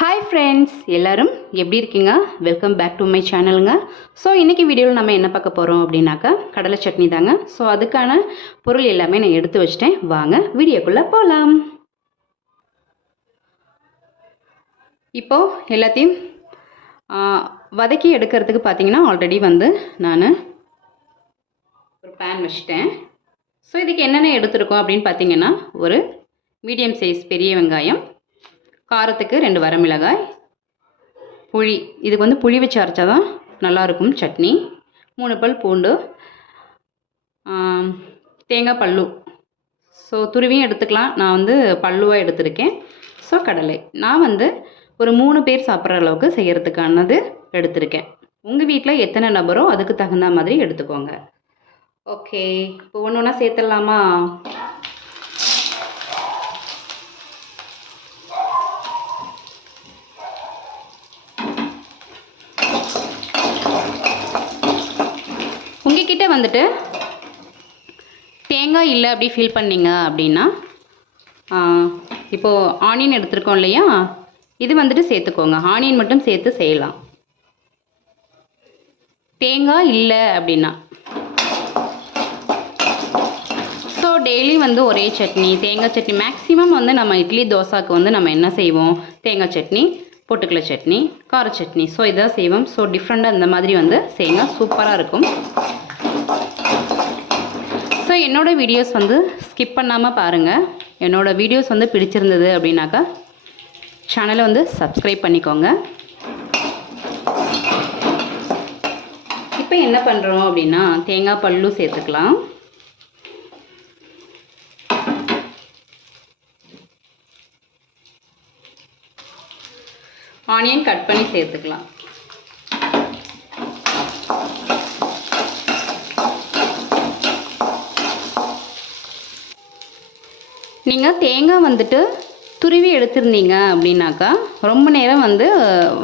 Hi friends எல்லோரும் எப்படி இருக்கீங்க? வெல்கம் பேக் டு மை சேனலுங்க ஸோ இன்றைக்கி வீடியோவில் நம்ம என்ன பார்க்க போகிறோம் அப்படின்னாக்கா கடலை சட்னி தாங்க. ஸோ அதுக்கான பொருள் எல்லாமே நான் எடுத்து வச்சிட்டேன். வாங்க வீடியோக்குள்ளே போகலாம் இப்போது எல்லாத்தையும் வதக்கி எடுக்கிறதுக்கு பார்த்தீங்கன்னா ஆல்ரெடி வந்து நான் ஒரு பேன் வச்சிட்டேன். ஸோ இதுக்கு என்னென்ன எடுத்துருக்கோம் அப்படின்னு பார்த்தீங்கன்னா ஒரு மீடியம் சைஸ் பெரிய வெங்காயம் காரத்துக்கு ரெண்டு வரமிளகாய் புளி. இதுக்கு வந்து புளி வச்சு அரைச்சா தான் நல்லாயிருக்கும் சட்னி. மூணு பல் பூண்டு தேங்காய் பல்லு. ஸோ துருவியும் எடுத்துக்கலாம். நான் வந்து பல்லுவாக எடுத்திருக்கேன். ஸோ கடலை. நான் வந்து ஒரு மூணு பேர் சாப்பிட்ற அளவுக்கு செய்கிறதுக்கானது எடுத்திருக்கேன். உங்கள் வீட்டில் எத்தனை நபரோ அதுக்கு தகுந்த மாதிரி எடுத்துக்கோங்க. ஓகே இப்போ ஒன்று ஒன்றா சேர்த்துடலாமா? உங்ககிட்ட வந்துட்டு தேங்காய் இல்லை அப்படி ஃபீல் பண்ணீங்க அப்படின்னா இப்போது ஆனியன் எடுத்துருக்கோம் இல்லையா? இது வந்துட்டு சேர்த்துக்கோங்க. ஆனியன் மட்டும் சேர்த்து செய்யலாம். தேங்காய் இல்லை அப்படின்னா. ஸோ டெய்லி வந்து ஒரே சட்னி. தேங்காய் சட்னி. மேக்ஸிமம் வந்து நம்ம இட்லி தோசாக்கு வந்து நம்ம என்ன செய்வோம்? தேங்காய் சட்னி பொட்டுக்கலை சட்னி கார சட்னி. ஸோ இதான் செய்வோம். ஸோ டிஃப்ரெண்ட்டாக இந்த மாதிரி வந்து செய்யுங்க சூப்பராக இருக்கும். என்னோடய வீடியோஸ் வந்து ஸ்கிப் பண்ணாமல் பாருங்கள் என்னோடய வீடியோஸ் வந்து பிடிச்சிருந்தது அப்படின்னாக்கா சேனலை வந்து சப்ஸ்கிரைப் பண்ணிக்கோங்க. இப்போ என்ன பண்ணுறோம் அப்படின்னா தேங்காய் பல்லும் சேர்த்துக்கலாம். ஆனியன் கட் பண்ணி சேர்த்துக்கலாம். நீங்கள் தேங்காய் வந்துட்டு துருவி எடுத்திருந்தீங்க அப்படின்னாக்கா ரொம்ப நேரம் வந்து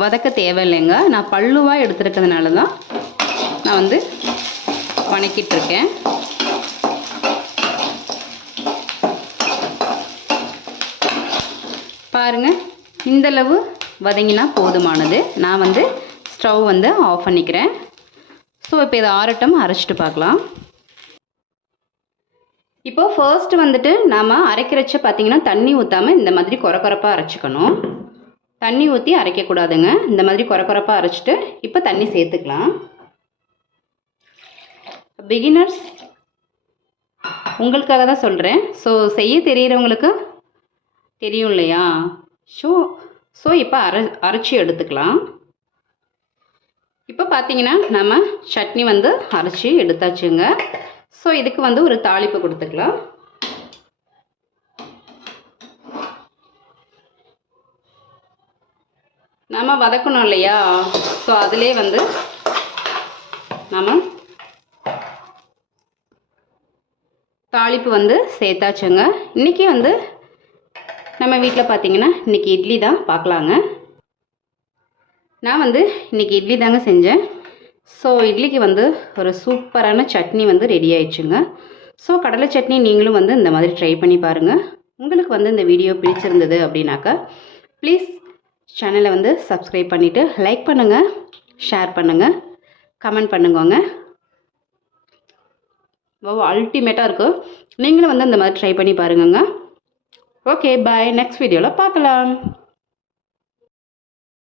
வதக்க தேவையில்லைங்க. நான் பல்லுவாக எடுத்துருக்கிறதுனால தான் நான் வந்து வணக்கிட்டுருக்கேன். பாருங்கள் இந்தளவு வதங்கினா போதுமானது. நான் வந்து ஸ்டவ் வந்து ஆஃப் பண்ணிக்கிறேன். ஸோ இப்போ இதை ஆரட்டம் அரைச்சிட்டு பார்க்கலாம். இப்போ ஃபர்ஸ்ட் வந்துட்டு நாம் அரைக்கிறச்ச பார்த்தீங்கன்னா தண்ணி ஊற்றாமல் இந்த மாதிரி கொர கொரப்பாக அரைச்சிக்கணும். தண்ணி ஊற்றி அரைக்கக்கூடாதுங்க. இந்த மாதிரி கொர கொரப்பாக அரைச்சிட்டு இப்போ தண்ணி சேர்த்துக்கலாம். பிகினர்ஸ் உங்களுக்காக தான் சொல்கிறேன் ஸோ செய்ய தெரிகிறவங்களுக்கு தெரியும் இல்லையா? ஸோ ஸோ இப்போ அரை அரைச்சி எடுத்துக்கலாம். இப்போ பார்த்தீங்கன்னா நம்ம சட்னி வந்து அரைச்சி எடுத்தாச்சுங்க. ஸோ இதுக்கு வந்து ஒரு தாளிப்பு கொடுத்துக்கலாம். நம்ம வதக்கணும் இல்லையா? ஸோ அதிலே வந்து நம்ம தாளிப்பு வந்து சேர்த்தாச்சுங்க. இன்றைக்கி வந்து நம்ம வீட்டில் பார்த்தீங்கன்னா இன்றைக்கி இட்லி தான் பார்க்கலாங்க நான் வந்து இன்றைக்கி இட்லி தாங்க செஞ்சேன். ஸோ இட்லிக்கு வந்து ஒரு சூப்பரான சட்னி வந்து ரெடி ஆயிடுச்சுங்க. ஸோ கடலை சட்னி நீங்களும் வந்து இந்த மாதிரி ட்ரை பண்ணி பாருங்கள் உங்களுக்கு வந்து இந்த வீடியோ பிடிச்சிருந்தது அப்படின்னாக்கா ப்ளீஸ் சேனலை வந்து சப்ஸ்கிரைப் பண்ணிவிட்டு லைக் பண்ணுங்கள் ஷேர் பண்ணுங்கள் கமெண்ட் பண்ணுங்கோங்க. ஓ அல்டிமேட்டாக இருக்கும் நீங்களும் வந்து இந்த மாதிரி ட்ரை பண்ணி பாருங்கங்க. ஓகே பாய் நெக்ஸ்ட் வீடியோவில் பார்க்கலாம்.